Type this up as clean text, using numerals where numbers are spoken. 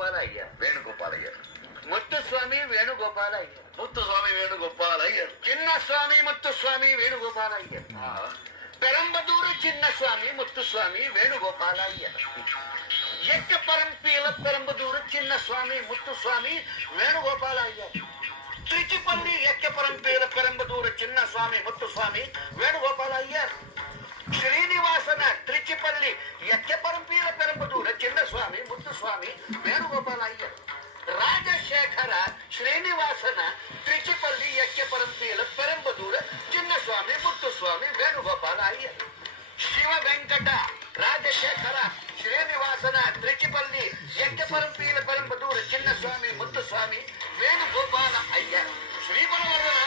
ವೇಣುಗೋಪಾಲ ಅಯ್ಯರ್. ವೇಣುಗೋಪಾಲ ಅಯ್ಯರ್. ಮುತ್ತುಸ್ವಾಮಿ ವೇಣುಗೋಪಾಲ ಅಯ್ಯರ್. ಮುತ್ತುಸ್ವಾಮಿ ವೇಣುಗೋಪಾಲ ಅಯ್ಯರ್. ಚಿನ್ನಸ್ವಾಮಿ ಮುತ್ತುಸ್ವಾಮಿ ವೇಣುಗೋಪಾಲ ಅಯ್ಯರ್. ಪೆರಂಬದೂರು ಚಿನ್ನಸ್ವಾಮಿ ಮುತ್ತುಸ್ವಾಮಿ ವೇಣುಗೋಪಾಲ ಅಯ್ಯರ್. ಎಕ್ಕಪರಂಪೀಲ ಪೆರಂಬದೂರು ಚಿನ್ನಸ್ವಾಮಿ ಮುತ್ತುಸ್ವಾಮಿ ವೇಣುಗೋಪಾಲ ಅಯ್ಯರ್. ತ್ರಿಚಿಪಲ್ಲಿ ಎಕ್ಕಪರಂಪೀಲ ಪೆರಂಬದೂರು ಚಿನ್ನಸ್ವಾಮಿ ಮುತ್ತುಸ್ವಾಮಿ ವೇಣುಗೋಪಾಲ ಅಯ್ಯರ್. ಶ್ರೀನಿವಾಸನ ತ್ರಿಚಿಪಲ್ಲಿ ಎಕ್ಕಪರಂಪೀಲ ಪೆರಂಬದೂರು ಚಿನ್ನಸ್ವಾಮಿ ಮುತ್ತುಸ್ವಾಮಿ ವೇಣುಗೋಪಾಲ ಅಯ್ಯರ್. ರಾಜಶೇಖರ ಶ್ರೀನಿವಾಸನ ತ್ರಿಚಿಪಲ್ಲಿ ಎಕ್ಕಪರಂಪೀಲ ಪೆರಂಬದೂರ ಚಿನ್ನಸ್ವಾಮಿ ಮುತ್ತುಸ್ವಾಮಿ ವೇಣುಗೋಪಾಲ ಅಯ್ಯರ್. ಶಿವ ವೆಂಕಟ ರಾಜಶೇಖರ ಶ್ರೀನಿವಾಸನ ತ್ರಿಚಿಪಲ್ಲಿ ಎಕ್ಕಪರಂಪೀಲ ಪೆರಂಬದೂರ ಚಿನ್ನಸ್ವಾಮಿ ಮುತ್ತುಸ್ವಾಮಿ ವೇಣುಗೋಪಾಲ ಅಯ್ಯರ್. ಶ್ರೀ ಬಲವರ್ಧನ